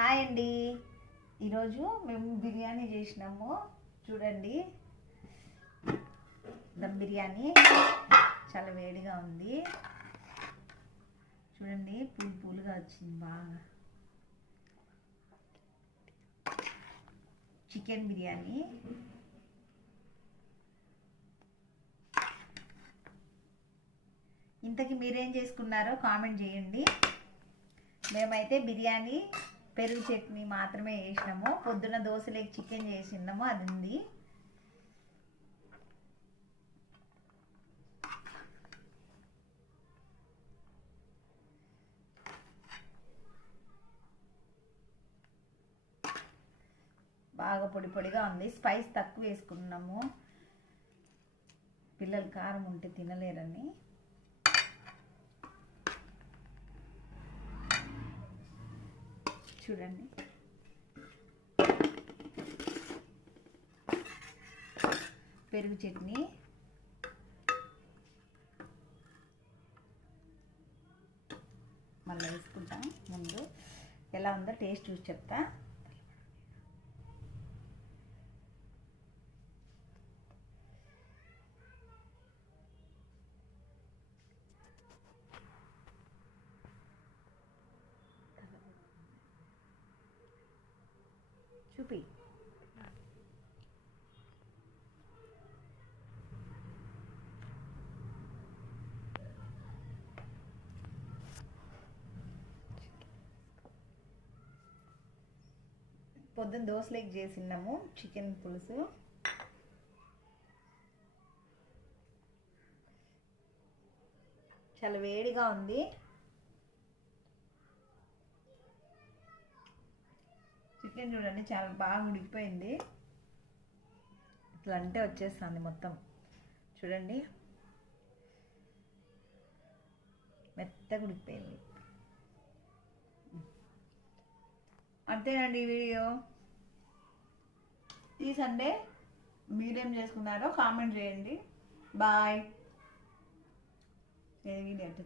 Hi అండి. ఈరోజు మేము బిర్యానీ చేసినాము. చూడండి, దమ్ బిర్యానీ చాలా వేడిగా ఉంది. చూడండి, పూలు పూలుగా వచ్చింది బాగా. చికెన్ బిర్యానీ. ఇంతకీ మీరేం చేసుకున్నారో కామెంట్ చేయండి. మేమైతే బిర్యానీ పెరుగు చట్నీ మాత్రమే వేసినాము. పొద్దున దోశలేకి చికెన్ చేసినాము, అది ఉంది. బాగా పొడి పొడిగా ఉంది. స్పైస్ తక్కువ వేసుకున్నాము, పిల్లలు కారం ఉంటే తినలేరని. చూడండి, పెరుగు చట్నీ, మళ్ళీ వేసుకుంటాం. ముందు ఎలా ఉందో టేస్ట్ చూసి చెప్తా. చూపి. పొద్దున్న దోశలేకి చేసినాము చికెన్ పులుసు. చాలా వేడిగా ఉంది. చికెన్ చూడండి, చాలా బాగా ఉడికిపోయింది. ఇట్లా అంటే వచ్చేస్తుంది మొత్తం. చూడండి, మెత్తగా ఉడికిపోయింది. అంతేనండి ఈ వీడియో. ఈ సండే మీరేం చేసుకున్నారో కామెంట్ చేయండి. బాయ్. వీడియో అంటే